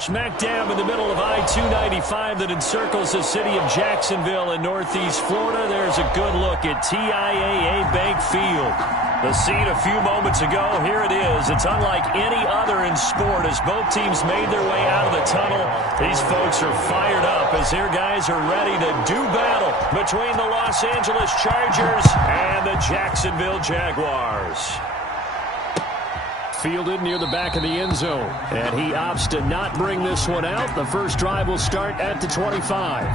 Smack dab in the middle of I-295 that encircles the city of Jacksonville in northeast Florida. There's a good look at TIAA Bank Field. The scene a few moments ago, here it is. It's unlike any other in sport as both teams made their way out of the tunnel. These folks are fired up as their guys are ready to do battle between the Los Angeles Chargers and the Jacksonville Jaguars. Fielded near the back of the end zone, and he opts to not bring this one out. The first drive will start at the 25.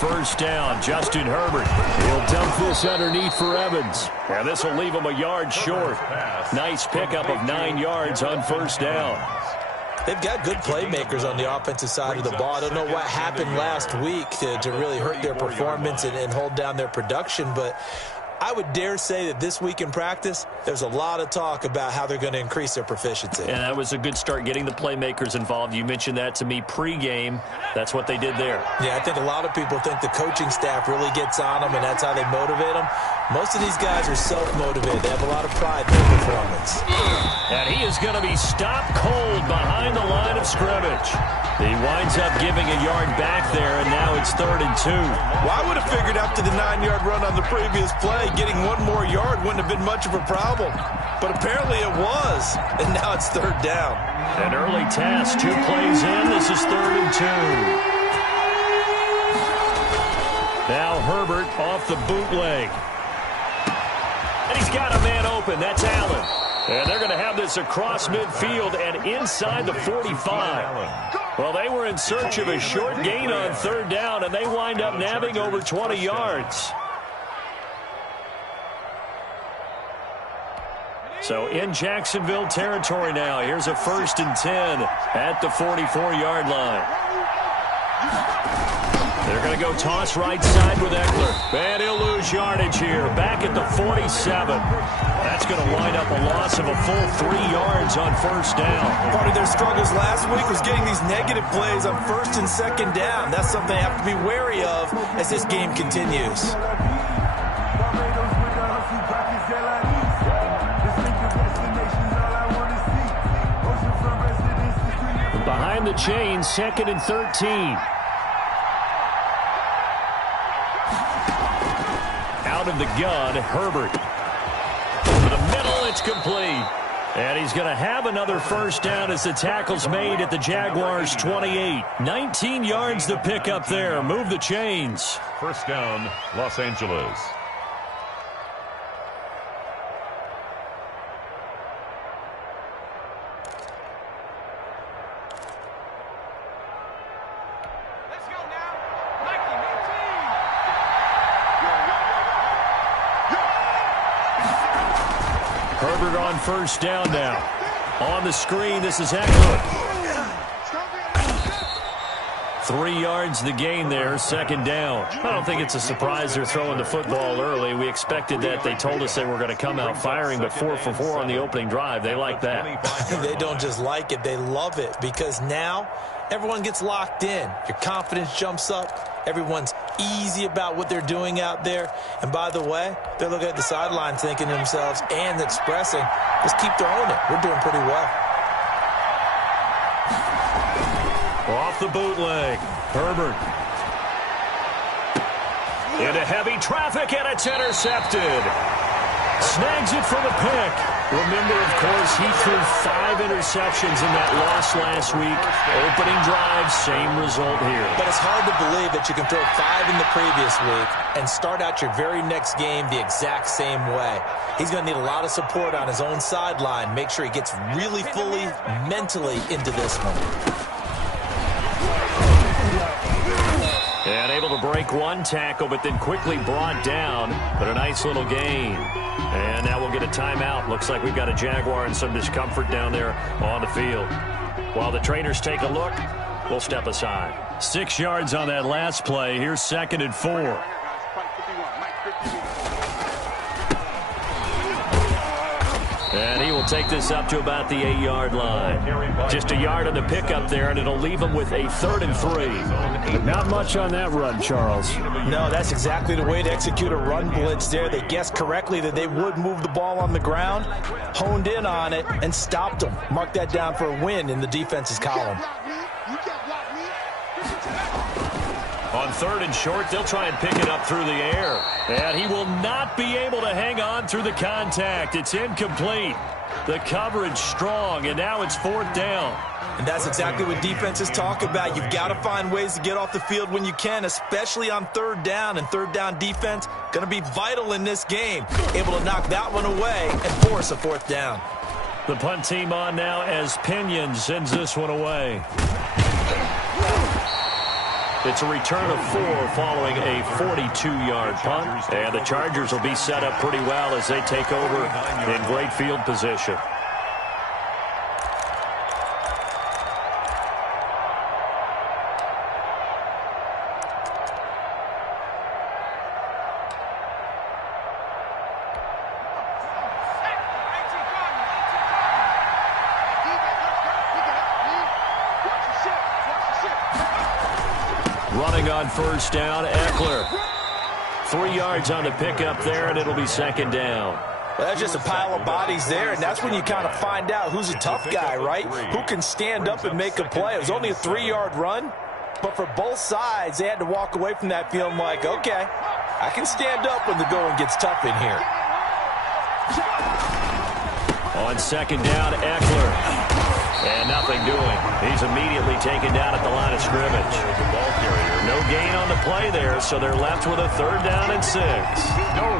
First down, Justin Herbert. He'll dump this underneath for Evans. And this will leave him a yard short. Nice pickup of 9 yards on first down. They've got good playmakers on the offensive side of the ball. I don't know what happened last week to really hurt their performance and hold down their production, but I would dare say that this week in practice, there's a lot of talk about how they're going to increase their proficiency. And that was a good start, getting the playmakers involved. You mentioned that to me pregame. That's what they did there. Yeah, I think a lot of people think the coaching staff really gets on them, and that's how they motivate them. Most of these guys are self-motivated. They have a lot of pride in their performance. And he is going to be stopped cold behind the line of scrimmage. He winds up giving a yard back there, and now it's 3rd and 2. Well, I would have figured after the 9-yard run on the previous play, getting one more yard wouldn't have been much of a problem. But apparently it was, and now it's 3rd down. An early task, 2 plays in. This is 3rd and 2. Now Herbert off the bootleg. And he's got a man open. That's Allen. And they're going to have this across midfield and inside the 45. Well, they were in search of a short gain on 3rd down, and they wind up nabbing over 20 yards. So in Jacksonville territory now. Here's a 1st and 10 at the 44-yard line. They're going to go toss right side with Eckler. And he'll lose yardage here. Back at the 47. That's going to wind up a loss of a full 3 yards on 1st down. Part of their struggles last week was getting these negative plays on 1st and 2nd down. That's something they have to be wary of as this game continues. Behind the chains, 2nd and 13. Out of the gun, Herbert. Over the middle, it's complete. And he's going to have another 1st down as the tackle's made at the Jaguars' 28. 19 yards to pick up there. Move the chains. 1st down, Los Angeles. Herbert on 1st down now. On the screen, this is Eckler. 3 yards the gain there, 2nd down. I don't think it's a surprise they're throwing the football early. We expected that. They told us they were going to come out firing, but 4 for 4 on the opening drive. They like that. They don't just like it, they love it, because now everyone gets locked in. Your confidence jumps up. Everyone's easy about what they're doing out there. And by the way, they're looking at the sideline thinking to themselves and expressing, let's keep throwing it. We're doing pretty well. Off the bootleg, Herbert. Into heavy traffic, and it's intercepted. Snags it for the pick. Remember, of course, he threw 5 interceptions in that loss last week. Opening drive, same result here. But it's hard to believe that you can throw 5 in the previous week and start out your very next game the exact same way. He's going to need a lot of support on his own sideline. Make sure he gets really fully mentally into this one. And able to break one tackle, but then quickly brought down. But a nice little gain. And now we'll get a timeout. Looks like we've got a Jaguar and some discomfort down there on the field. While the trainers take a look, we'll step aside. 6 yards on that last play. Here's 2nd and 4. And he will take this up to about the 8-yard line. Just a yard on the pickup there, and it'll leave him with a 3rd and 3. Not much on that run, Charles. No, that's exactly the way to execute a run blitz there. They guessed correctly that they would move the ball on the ground, honed in on it, and stopped them. Mark that down for a win in the defense's column. On 3rd and short, they'll try and pick it up through the air. And he will not be able to hang on through the contact. It's incomplete. The coverage strong, and now it's 4th down. And that's exactly what defenses talk about. You've got to find ways to get off the field when you can, especially on 3rd down. And 3rd down defense going to be vital in this game. Able to knock that one away and force a 4th down. The punt team on now as Pinion sends this one away. It's a return of 4 following a 42-yard punt. And the Chargers will be set up pretty well as they take over in great field position. Running on 1st down, Eckler. 3 yards on the pickup there, and it'll be 2nd down. Well, that's just a pile of bodies there, and that's when you kind of find out who's a tough guy, right? Who can stand up and make a play. It was only a 3-yard run, but for both sides, they had to walk away from that feeling like, okay, I can stand up when the going gets tough in here. On 2nd down, Eckler. And nothing doing. He's immediately taken down at the line of scrimmage. The ball carrier. No gain on the play there, so they're left with a 3rd down and 6.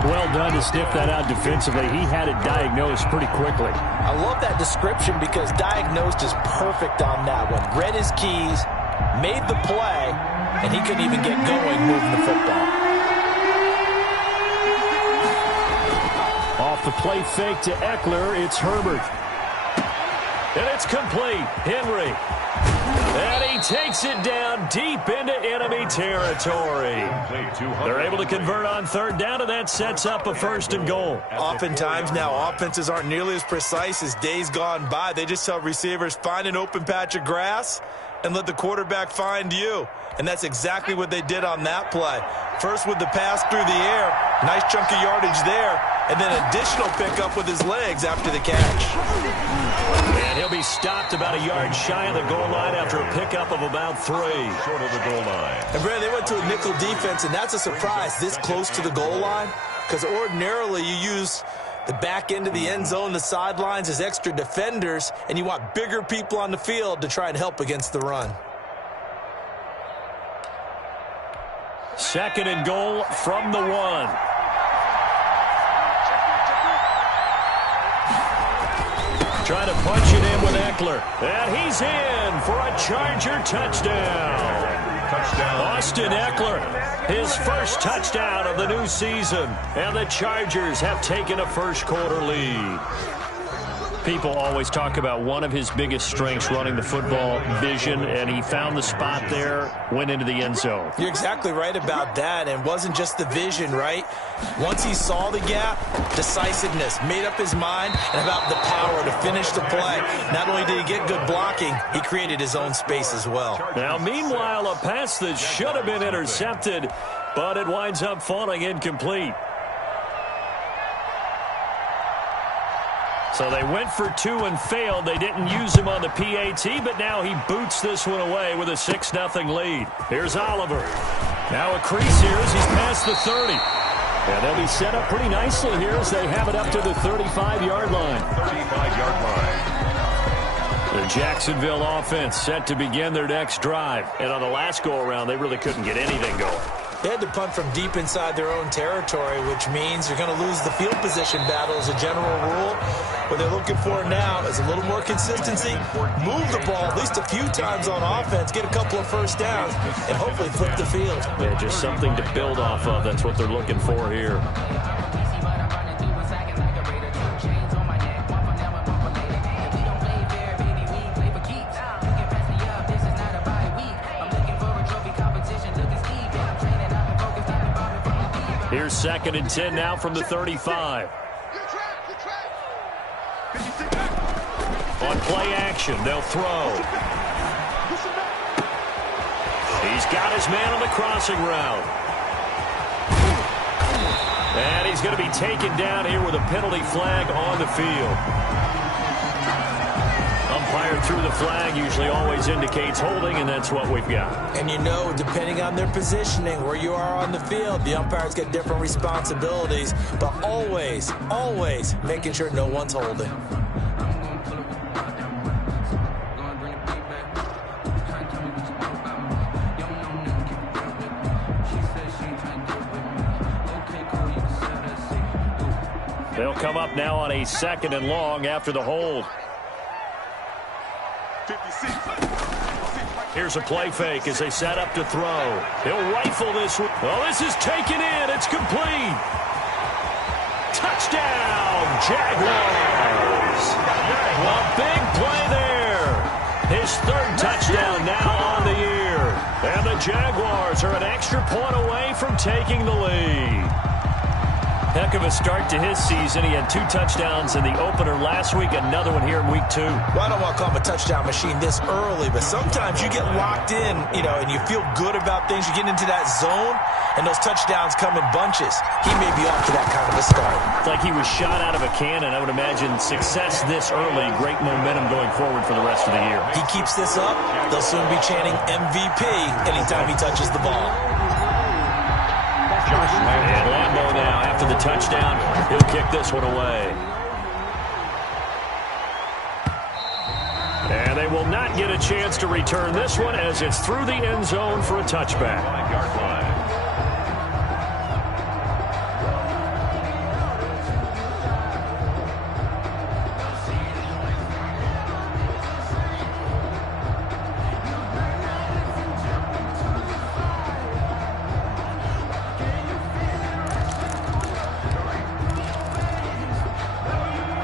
Well done to sniff that out defensively. He had it diagnosed pretty quickly. I love that description because diagnosed is perfect on that one. Read his keys, made the play, and he couldn't even get going moving the football. Off the play fake to Eckler, it's Herbert. And it's complete. Henry. And he takes it down deep into enemy territory. They're able to convert on 3rd down, and that sets up a 1st and goal. Oftentimes now, offenses aren't nearly as precise as days gone by. They just tell receivers, find an open patch of grass and let the quarterback find you. And that's exactly what they did on that play. First with the pass through the air, nice chunk of yardage there, and then additional pickup with his legs after the catch. And he'll be stopped about a yard shy of the goal line after a pickup of about 3. Short of the goal line. And Brandon, they went to a nickel defense, and that's a surprise this close to the goal line, because ordinarily you use the back end of the end zone, the sidelines as extra defenders, and you want bigger people on the field to try and help against the run. 2nd and goal from the 1. Trying to punch it in with Eckler. And he's in for a Charger touchdown. Austin Eckler, his first touchdown of the new season. And the Chargers have taken a 1st quarter lead. People always talk about one of his biggest strengths, running the football, vision, and he found the spot there, went into the end zone. You're exactly right about that, and it wasn't just the vision, right? Once he saw the gap, decisiveness, made up his mind, and about the power to finish the play. Not only did he get good blocking, he created his own space as well. Now, meanwhile, a pass that should have been intercepted, but it winds up falling incomplete. So they went for 2 and failed. They didn't use him on the PAT, but now he boots this one away with a 6-0 lead. Here's Oliver. Now a crease here as he's past the 30. And they'll be set up pretty nicely here as they have it up to the 35-yard line. 35-yard line. The Jacksonville offense set to begin their next drive. And on the last go-around, they really couldn't get anything going. They had to punt from deep inside their own territory, which means you're going to lose the field position battle as a general rule. What they're looking for now is a little more consistency, move the ball at least a few times on offense, get a couple of first downs, and hopefully flip the field. Yeah, just something to build off of. That's what they're looking for here. Here's 2nd and 10 now from the 35. On play action, they'll throw. He's got his man on the crossing route. And he's going to be taken down here with a penalty flag on the field. Umpire threw the flag, usually always indicates holding, and that's what we've got. And you know, depending on their positioning, where you are on the field, the umpires get different responsibilities, but always, always making sure no one's holding. They'll come up now on a 2nd and long after the hold. Here's a play fake as they set up to throw. He'll rifle this one. Oh, this is taken in. It's complete. Touchdown, Jaguars. A big play there. His 3rd touchdown now on the year. And the Jaguars are an extra point away from taking the lead. Heck of a start to his season. He had 2 touchdowns in the opener last week, another one here in week 2. Well, I don't want to call him a touchdown machine this early, but sometimes you get locked in, and you feel good about things. You get into that zone, and those touchdowns come in bunches. He may be off to that kind of a start. It's like he was shot out of a cannon. I would imagine success this early, great momentum going forward for the rest of the year. He keeps this up, they'll soon be chanting MVP anytime he touches the ball. And Lambeau now, after the touchdown, he'll kick this one away. And they will not get a chance to return this one as it's through the end zone for a touchback. 5-yard line.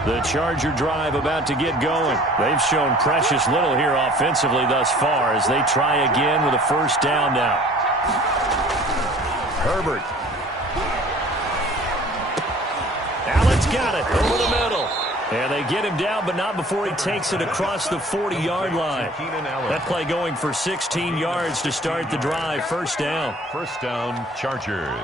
The Charger drive about to get going. They've shown precious little here offensively thus far as they try again with a first down now. Herbert. Allen's got it over the middle. And they get him down, but not before he takes it across the 40-yard line. That play going for 16 yards to start the drive. First down. First down, Chargers.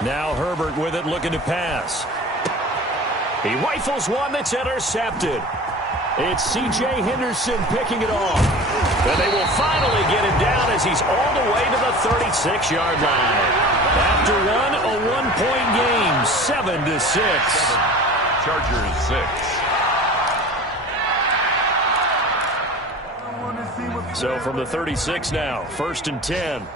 Now Herbert with it, looking to pass. He rifles one that's intercepted. It's C.J. Henderson picking it off. And they will finally get him down as he's all the way to the 36-yard line. After a one-point game, 7-6. Chargers 6. So from the 36 now, 1st and 10.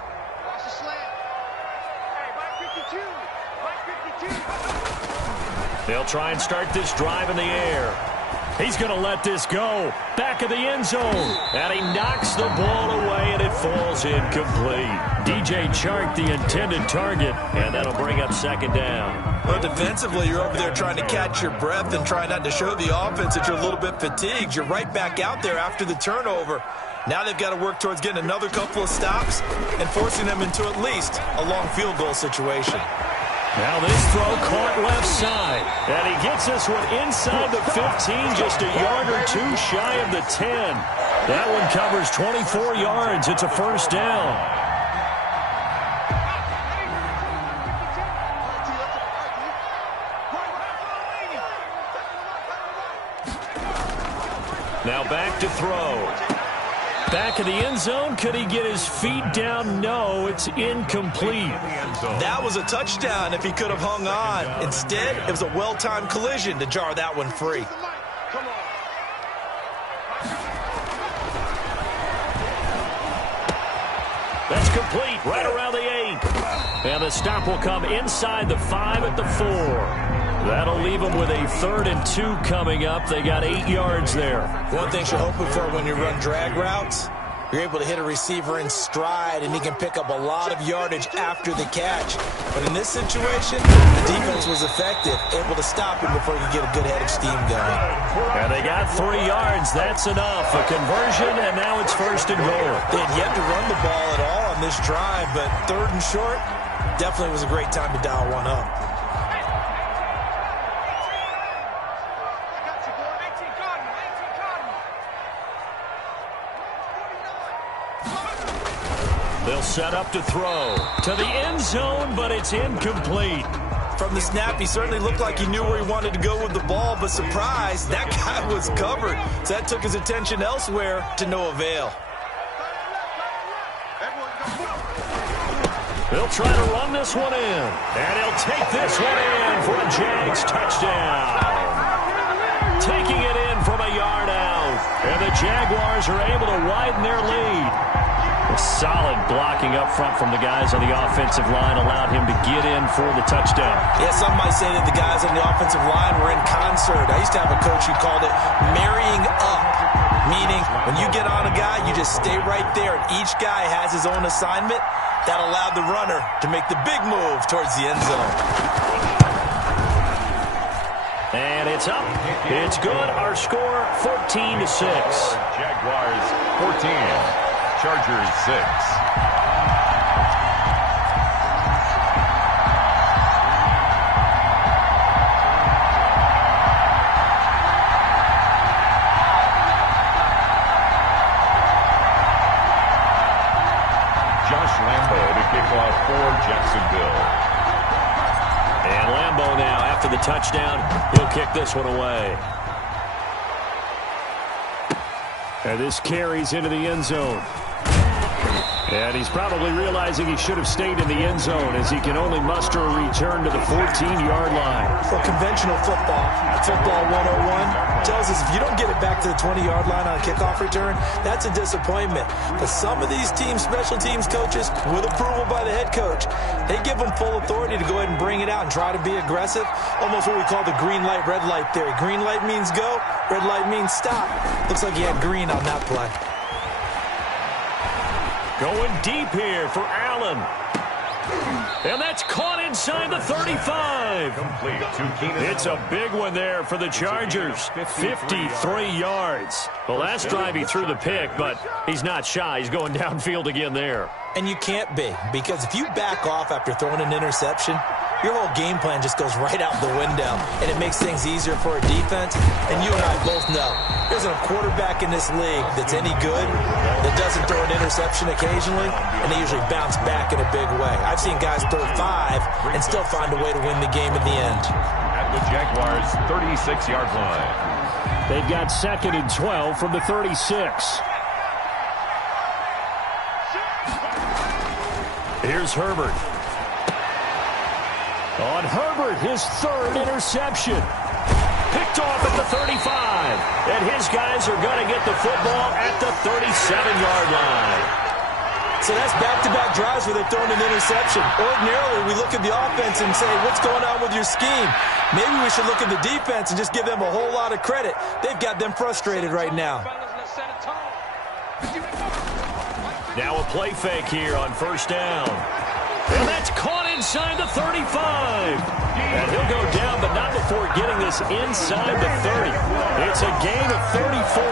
They'll try and start this drive in the air. He's going to let this go. Back of the end zone. And he knocks the ball away, and it falls incomplete. DJ Chark, the intended target, and that'll bring up 2nd down. Well, defensively, you're over there trying to catch your breath and try not to show the offense that you're a little bit fatigued. You're right back out there after the turnover. Now they've got to work towards getting another couple of stops and forcing them into at least a long field goal situation. Now this throw caught left side. And he gets this one inside the 15, just a yard or 2 shy of the 10. That one covers 24 yards. It's a first down. Now back to throw. Back of the end zone. Could he get his feet down? No, it's incomplete. That was a touchdown if he could have hung on. Instead, it was a well-timed collision to jar that one free. That's complete right around the 8. And the stop will come inside the 5 at the 4. That'll leave them with a 3rd and 2 coming up. They got 8 yards there. One thing you're hoping for when you run drag routes, you're able to hit a receiver in stride, and he can pick up a lot of yardage after the catch. But in this situation, the defense was effective, able to stop him before he could get a good head of steam going. And they got 3 yards. That's enough. A conversion, and now it's 1st and goal. They had yet to run the ball at all on this drive, but 3rd and short definitely was a great time to dial one up. They'll set up to throw to the end zone, but it's incomplete. From the snap, he certainly looked like he knew where he wanted to go with the ball, but surprise, that guy was covered. So that took his attention elsewhere to no avail. They'll try to run this one in, and he'll take this one in for a Jags touchdown. Taking it in from a yard out, and the Jaguars are able to widen their lead. A solid blocking up front from the guys on the offensive line allowed him to get in for the touchdown. Yeah, some might say that the guys on the offensive line were in concert. I used to have a coach who called it marrying up, meaning when you get on a guy, you just stay right there, and each guy has his own assignment. That allowed the runner to make the big move towards the end zone. And it's up. It's good. Our score, 14-6. Jaguars 14. Chargers 6. Josh Lambo to kick off for Jacksonville. And Lambo now, after the touchdown, he'll kick this one away. And this carries into the end zone. And he's probably realizing he should have stayed in the end zone as he can only muster a return to the 14-yard line. For conventional football 101 tells us if you don't get it back to the 20-yard line on a kickoff return, that's a disappointment. But some of these teams, special teams coaches, with approval by the head coach, they give them full authority to go ahead and bring it out and try to be aggressive. Almost what we call the green light, red light theory. Green light means go, red light means stop. Looks like he had green on that play. Going deep here for Allen. And that's caught inside the 35. It's a big one there for the Chargers. 53 yards. The last drive he threw the pick, but he's not shy. He's going downfield again there. And you can't be, because if you back off after throwing an interception, your whole game plan just goes right out the window, and it makes things easier for a defense. And you and I both know there's a quarterback in this league that's any good that doesn't throw an interception occasionally, and they usually bounce back in a big way. I've seen guys throw 5 and still find a way to win the game in the end. At the Jaguars' 36-yard line. They've got 2nd and 12 from the 36. Here's Herbert. On Herbert, his 3rd interception. Picked off at the 35. And his guys are going to get the football at the 37-yard line. So that's back-to-back drives where they're throwing an interception. Ordinarily, we look at the offense and say, what's going on with your scheme? Maybe we should look at the defense and just give them a whole lot of credit. They've got them frustrated right now. Now a play fake here on 1st down. And that's caught inside the 35. And he'll go down, but not before getting this inside the 30. It's a gain of 34.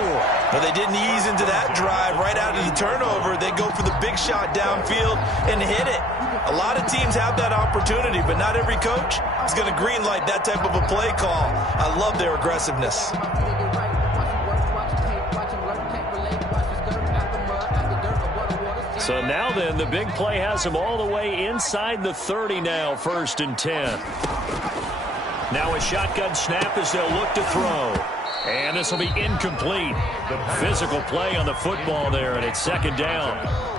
But they didn't ease into that drive right out of the turnover. They go for the big shot downfield and hit it. A lot of teams have that opportunity, but not every coach is going to green light that type of a play call. I love their aggressiveness. So now then, the big play has him all the way inside the 30 now, 1st and 10. Now a shotgun snap as they'll look to throw. And this will be incomplete. Physical play on the football there, and it's 2nd down.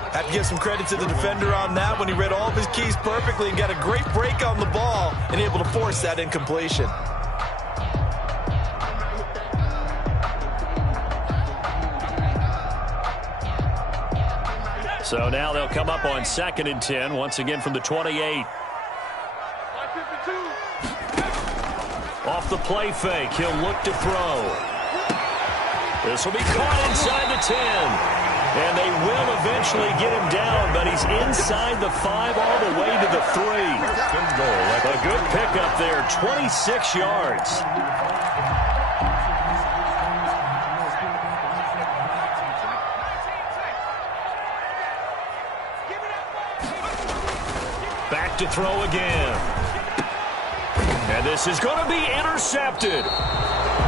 Have to give some credit to the defender on that when he read all of his keys perfectly and got a great break on the ball and able to force that incompletion. So now they'll come up on 2nd and 10, once again from the 28. Off the play fake, he'll look to throw. This will be caught inside the 10. And they will eventually get him down, but he's inside the 5 all the way to the 3. Good goal. A good pickup there, 26 yards. Back to throw again. And this is going to be intercepted.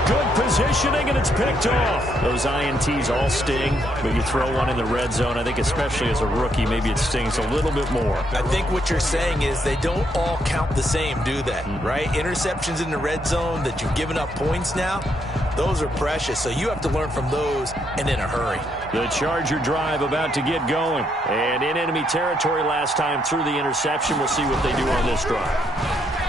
Good positioning, and it's picked off. Those INTs all sting, but you throw one in the red zone, I think especially as a rookie, maybe it stings a little bit more. I think what you're saying is they don't all count the same, do they? Right? Interceptions in the red zone that you've given up points now, those are precious. So you have to learn from those and in a hurry. The Charger drive about to get going. And in enemy territory last time through the interception. We'll see what they do on this drive.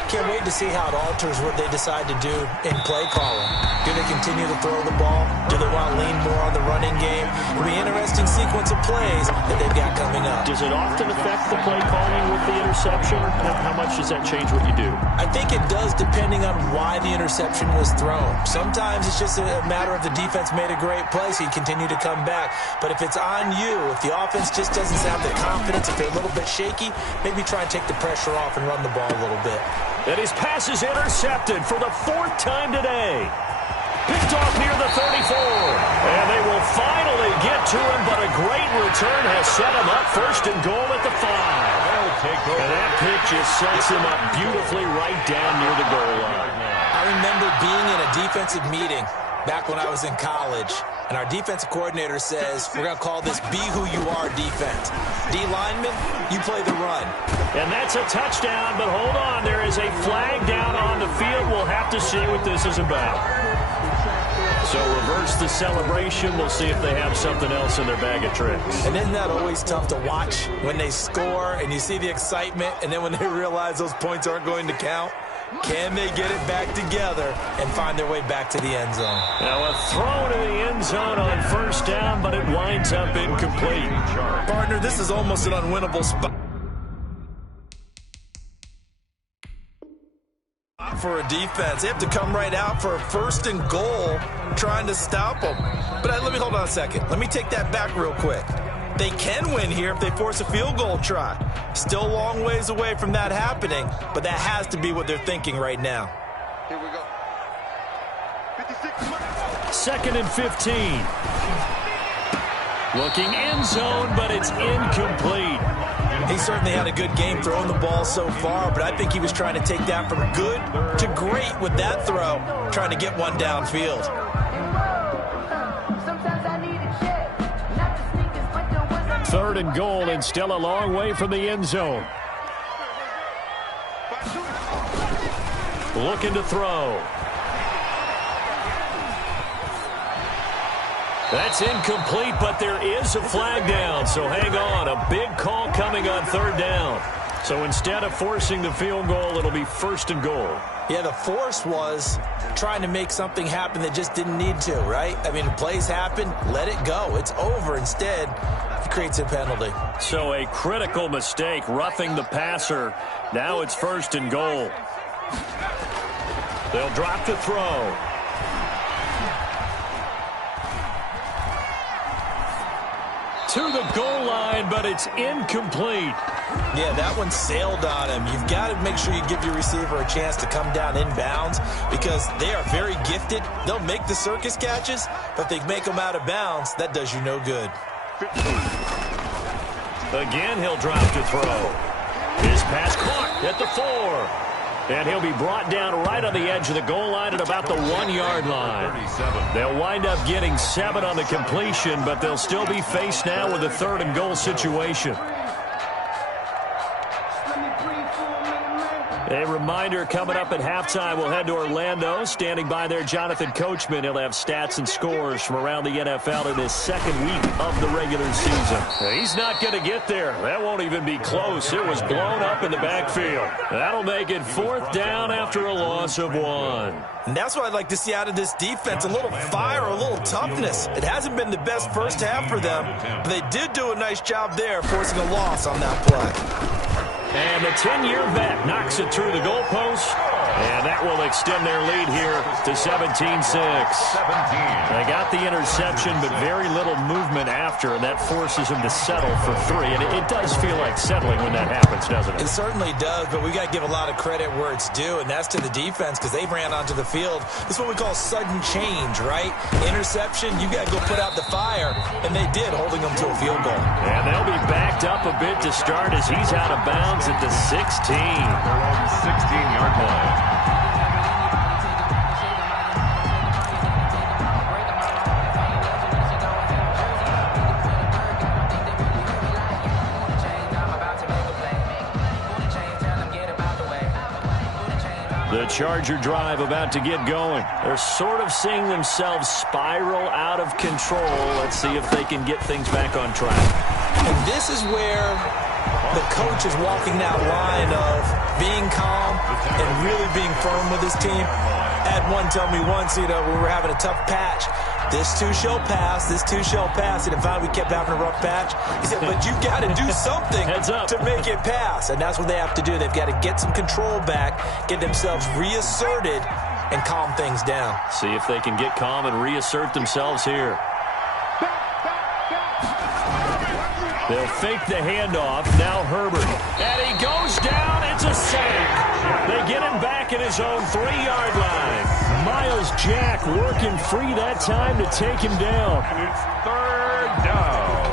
Can't wait to see how it alters what they decide to do in play calling. Do they continue to throw the ball? Do they want to lean more on the running game? It'll be an interesting sequence of plays that they've got coming up. Does it often affect the play calling with the interception? How much does that change what you do? I think it does, depending on why the interception was thrown. Sometimes it's just a matter of the defense made a great play, so you continue to come back. But if it's on you, if the offense just doesn't have the confidence, if they're a little bit shaky, maybe try and take the pressure off and run the ball a little bit. And his pass is intercepted for the 4th time today. Picked off near the 34. And they will finally get to him, but a great return has set him up 1st and goal at the 5. And that pick just sets him up beautifully right down near the goal line. I remember being in a defensive meeting back when I was in college, and our defensive coordinator says, we're going to call this Be Who You Are defense. D lineman, you play the run. And that's a touchdown, but hold on. There is a flag down on the field. We'll have to see what this is about. So reverse the celebration. We'll see if they have something else in their bag of tricks. And isn't that always tough to watch when they score and you see the excitement, and then when they realize those points aren't going to count? Can they get it back together and find their way back to the end zone? Now a throw to the end zone on 1st down, but it winds up incomplete. Partner, this is almost an unwinnable spot for a defense. They have to come right out for a 1st and goal trying to stop them. But let me hold on a second. Let me take that back real quick. They can win here if they force a field goal try. Still a long ways away from that happening, but that has to be what they're thinking right now. Here we go. 2nd and 15. Looking end zone, but it's incomplete. He certainly had a good game throwing the ball so far, but I think he was trying to take that from good to great with that throw, trying to get one downfield. 3rd and goal, and still a long way from the end zone. Looking to throw. That's incomplete, but there is a flag down, so hang on. A big call coming on 3rd down. So instead of forcing the field goal, it'll be 1st and goal. Yeah, the force was trying to make something happen that just didn't need to, right? I mean, plays happen, let it go. It's over. Instead, it creates a penalty. So a critical mistake, roughing the passer. Now it's 1st and goal. They'll drop the throw. To the goal line, but it's incomplete. Yeah, that one sailed on him. You've got to make sure you give your receiver a chance to come down inbounds because they are very gifted. They'll make the circus catches, but they make them out of bounds. That does you no good. Again, he'll drop to throw. His pass caught at the 4. And he'll be brought down right on the edge of the goal line at about the 1-yard line. They'll wind up getting 7 on the completion, but they'll still be faced now with a 3rd and goal situation. A reminder, coming up at halftime, we'll head to Orlando. Standing by there, Jonathan Coachman. He'll have stats and scores from around the NFL in his second week of the regular season. He's not going to get there. That won't even be close. It was blown up in the backfield. That'll make it 4th down after a loss of 1. And that's what I'd like to see out of this defense, a little fire, a little toughness. It hasn't been the best first half for them, but they did do a nice job there, forcing a loss on that play. And the 10-year vet knocks it through the goalpost, and that will extend their lead here to 17-6. They got the interception, but very little movement after, and that forces them to settle for 3. And it does feel like settling when that happens, doesn't it? It certainly does, but we got to give a lot of credit where it's due, and that's to the defense because they ran onto the field. This is what we call sudden change, right? Interception, you got to go put out the fire, and they did, holding them to a field goal. And they'll be backed up a bit to start as he's out of bounds at the 16. Their own 16-yard line. The Charger drive about to get going. They're sort of seeing themselves spiral out of control. Let's see if they can get things back on track. And this is where the coach is walking that line of being calm and really being firm with his team. I had one tell me once, we were having a tough patch. This too shall pass. This too shall pass. And finally, we kept having a rough patch. He said, but you got to do something to make it pass. And that's what they have to do. They've got to get some control back, get themselves reasserted, and calm things down. See if they can get calm and reassert themselves here. They'll fake the handoff. Now Herbert. And he goes down. It's a sack. They get him back at his own 3-yard line. Miles Jack working free that time to take him down. And it's 3rd down.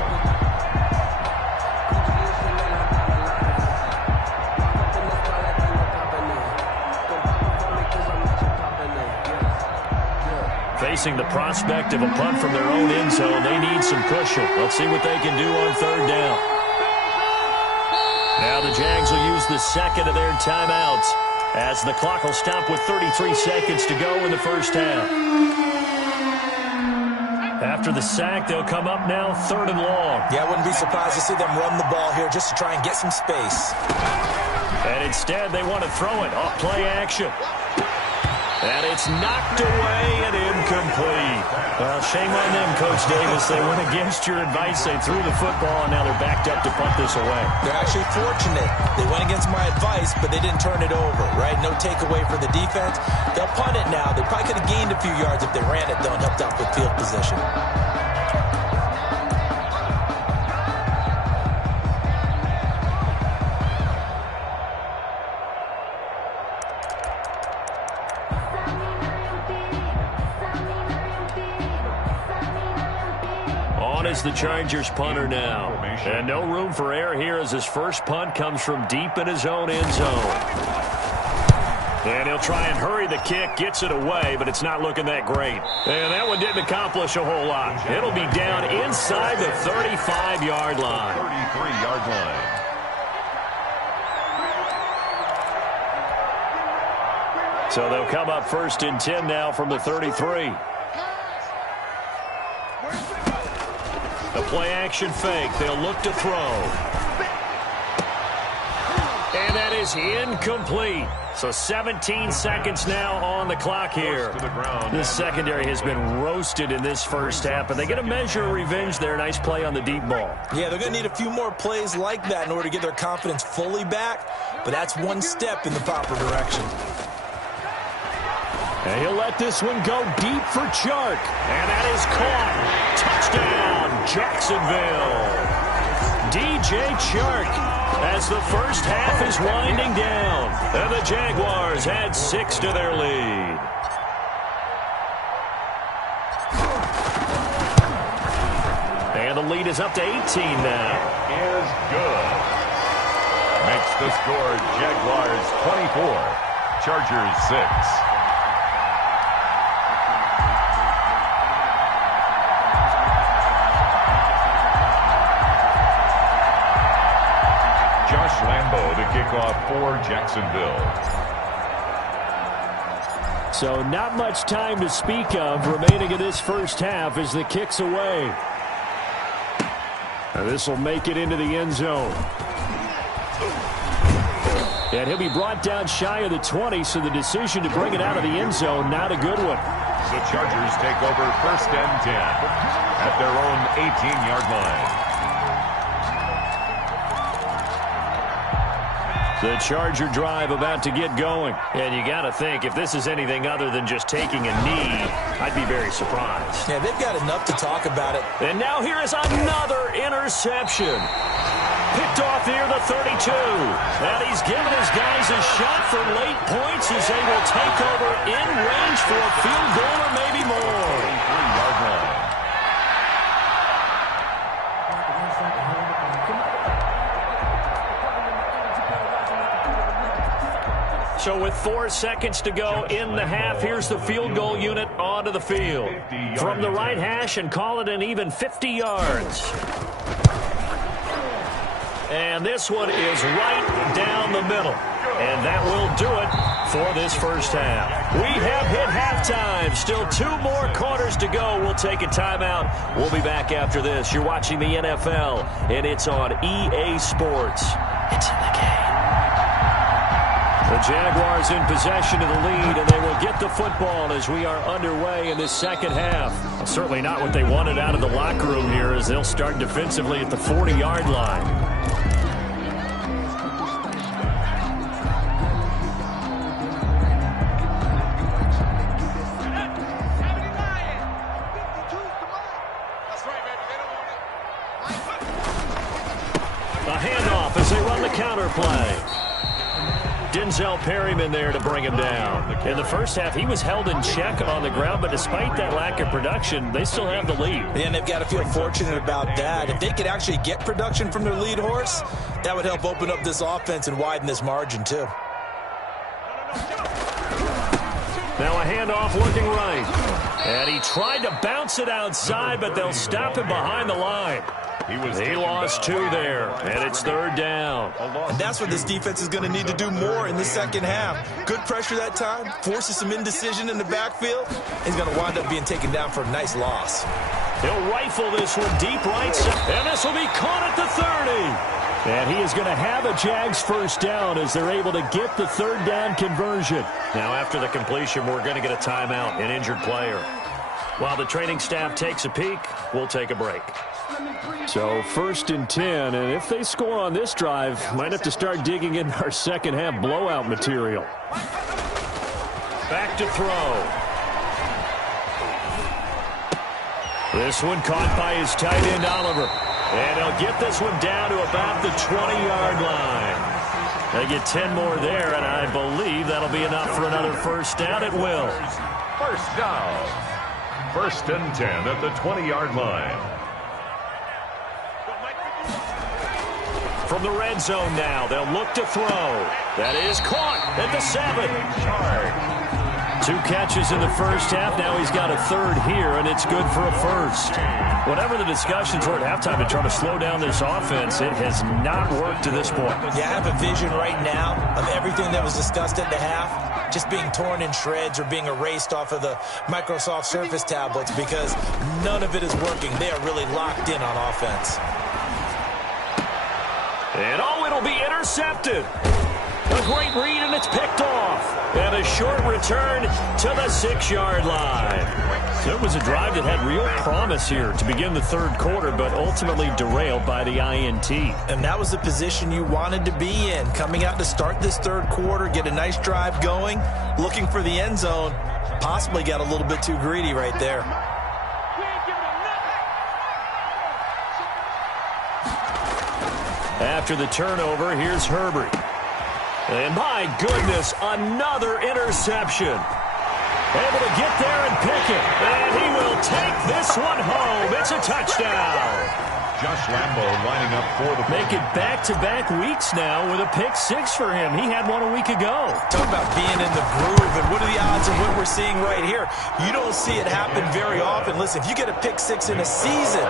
Facing the prospect of a punt from their own end zone, they need some cushion. Let's see what they can do on 3rd down. Now the Jags will use the second of their timeouts as the clock will stop with 33 seconds to go in the first half. After the sack, they'll come up now 3rd and long. Yeah, I wouldn't be surprised to see them run the ball here just to try and get some space. And instead, they want to throw it off play action. And it's knocked away and incomplete. Well, shame on them, Coach Davis. They went against your advice. They threw the football, and now they're backed up to punt this away. They're actually fortunate. They went against my advice, but they didn't turn it over, right? No takeaway for the defense. They'll punt it now. They probably could have gained a few yards if they ran it, though, and helped out with field position. Is the Chargers punter now. And no room for error here as his first punt comes from deep in his own end zone. And he'll try and hurry the kick, gets it away, but it's not looking that great. And that one didn't accomplish a whole lot. It'll be down inside the 35-yard line. 33-yard line. So they'll come up 1st and 10 now from the 33. The play-action fake. They'll look to throw. And that is incomplete. So 17 seconds now on the clock here. This secondary has been roasted in this first half, but they get a measure of revenge there. Nice play on the deep ball. Yeah, they're going to need a few more plays like that in order to get their confidence fully back, but that's one step in the proper direction. And he'll let this one go deep for Chark. And that is caught. Touchdown, Jacksonville. DJ Chark as the first half is winding down. And the Jaguars add 6 to their lead. And the lead is up to 18 now. Is good. Makes the score Jaguars 24, Chargers 6. Lambo to kick off for Jacksonville. So not much time to speak of remaining in this first half as the kick's away. And this will make it into the end zone. And he'll be brought down shy of the 20, so the decision to bring it out of the end zone, not a good one. The Chargers take over 1st and 10 at their own 18-yard line. The Charger drive about to get going. And you got to think, if this is anything other than just taking a knee, I'd be very surprised. Yeah, they've got enough to talk about it. And now here is another interception. Picked off near the 32. And he's given his guys a shot for late points as they will take over in range for a field goal or maybe more. 3-yard line. So with 4 seconds to go in the half, here's the field goal unit onto the field. From the right hash and call it an even 50 yards. And this one is right down the middle. And that will do it for this first half. We have hit halftime. Still 2 more quarters to go. We'll take a timeout. We'll be back after this. You're watching the NFL, and it's on EA Sports. It's in the game. The Jaguars in possession of the lead, and they will get the football as we are underway in this second half. Well, certainly not what they wanted out of the locker room here, as they'll start defensively at the 40-yard line. A handoff as they run the counter play. Denzel Perryman there to bring him down. In the first half, he was held in check on the ground, but despite that lack of production, they still have the lead. And they've got to feel fortunate about that. If they could actually get production from their lead horse, that would help open up this offense and widen this margin too. Now a handoff looking right. And he tried to bounce it outside, but they'll stop him behind the line. He lost 2 there, and it's 3rd down. And that's what this defense is going to need to do more in the second half. Good pressure that time, forces some indecision in the backfield. He's going to wind up being taken down for a nice loss. He'll rifle this one deep right, and this will be caught at the 30. And he is going to have a Jags first down as they're able to get the 3rd down conversion. Now after the completion, we're going to get a timeout, an injured player. While the training staff takes a peek, we'll take a break. So 1st and 10, and if they score on this drive, might have to start digging in our second half blowout material. Back to throw. This one caught by his tight end, Oliver. And he'll get this one down to about the 20-yard line. They get 10 more there, and I believe that'll be enough for another first down. It will. First down. 1st and 10 at the 20-yard line. From the red zone now, they'll look to throw. That is caught at the 7. 2 catches in the first half. Now he's got a 3rd here, and it's good for a first. Whatever the discussions were at halftime to try to slow down this offense, it has not worked to this point. Yeah, I have a vision right now of everything that was discussed at the half just being torn in shreds or being erased off of the Microsoft Surface tablets because none of it is working. They are really locked in on offense. And it'll be intercepted. A great read, and it's picked off. And a short return to the 6-yard line. So it was a drive that had real promise here to begin the 3rd quarter, but ultimately derailed by the INT. And that was the position you wanted to be in. Coming out to start this 3rd quarter, get a nice drive going, looking for the end zone. Possibly got a little bit too greedy right there. After the turnover, here's Herbert. And my goodness, another interception. Able to get there and pick it. And he will take this one home. It's a touchdown. Josh Lambo lining up for the Make it back-to-back weeks now with a pick 6 for him. He had one a week ago. Talk about being in the groove, and what are the odds of what we're seeing right here? You don't see it happen very often. Listen, if you get a pick 6 in a season,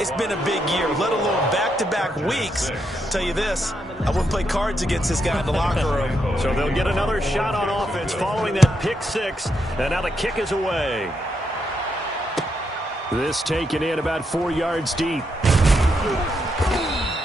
it's been a big year, let alone back-to-back weeks. I'll tell you this, I wouldn't play cards against this guy in the locker room. So they'll get another shot on offense following that pick six. And now the kick is away. This taken in about 4 yards deep.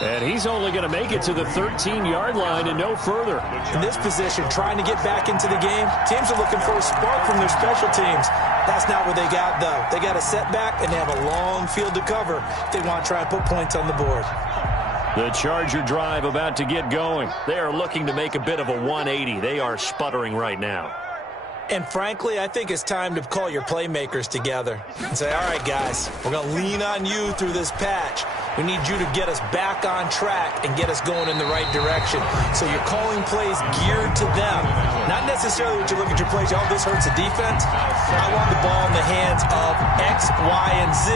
And he's only going to make it to the 13-yard line and no further. In this position, trying to get back into the game, teams are looking for a spark from their special teams. That's not what they got, though. They got a setback, and they have a long field to cover if they want to try and put points on the board. The Charger drive about to get going. They are looking to make a bit of a 180. They are sputtering right now. And frankly, I think it's time to call your playmakers together and say, all right, guys, we're going to lean on you through this patch. We need you to get us back on track and get us going in the right direction. So you're calling plays geared to them. Not necessarily what you look at your plays, oh, this hurts the defense. I want the ball in the hands of X, Y, and Z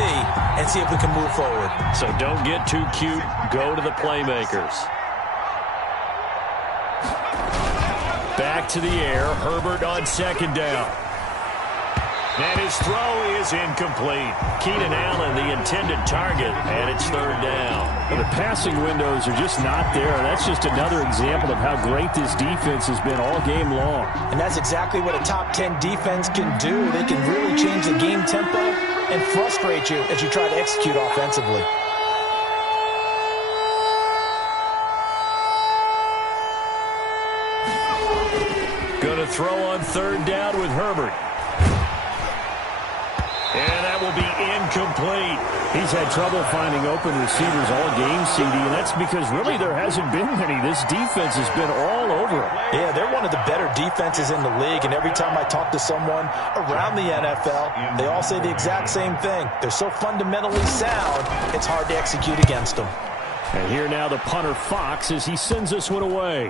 and see if we can move forward. So don't get too cute. Go to the playmakers. Back to the air. Herbert on second down. And his throw is incomplete. Keenan Allen, the intended target, and it's third down. Well, the passing windows are just not there. That's just another example of how great this defense has been all game long. And that's exactly what a top 10 defense can do. They can really change the game tempo and frustrate you as you try to execute offensively. Going to throw on third down with Herbert. And that will be incomplete. He's had trouble finding open receivers all game, CD, and that's because really there hasn't been many. This defense has been all over him. Yeah, they're one of the better defenses in the league, and every time I talk to someone around the NFL, they all say the exact same thing. They're so fundamentally sound, it's hard to execute against them. And here now the punter Fox as he sends this one away.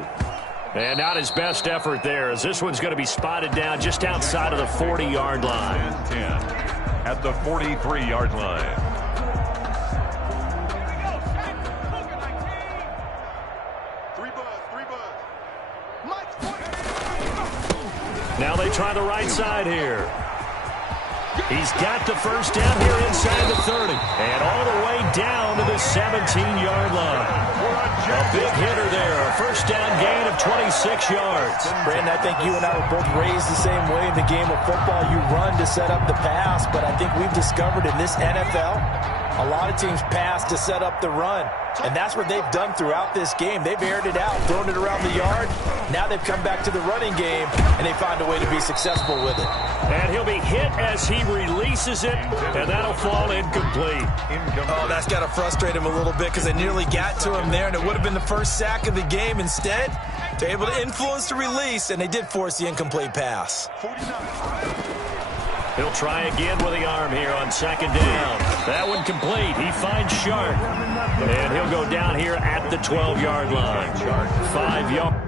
And not his best effort there, as this one's going to be spotted down just outside of the 40-yard line. 10 at the 43-yard line. Now they try the right side here. He's got the first down here inside the 30. And all the way down to the 17-yard line. A big hitter there. A first down gain of 26 yards. Brandon, I think you and I were both raised the same way in the game of football. You run to set up the pass, but I think we've discovered in this NFL, a lot of teams pass to set up the run. And that's what they've done throughout this game. They've aired it out, thrown it around the yard. Now they've come back to the running game, and they find a way to be successful with it. And he'll be hit as he releases it, and that'll fall incomplete. Oh, that's got to frustrate him a little bit because they nearly got to him there, and it would have been the first sack of the game. Instead, they're able to influence the release, and they did force the incomplete pass. He'll try again with the arm here on second down. That one complete. He finds Sharp. And he'll go down here at the 12-yard line. 5 yards.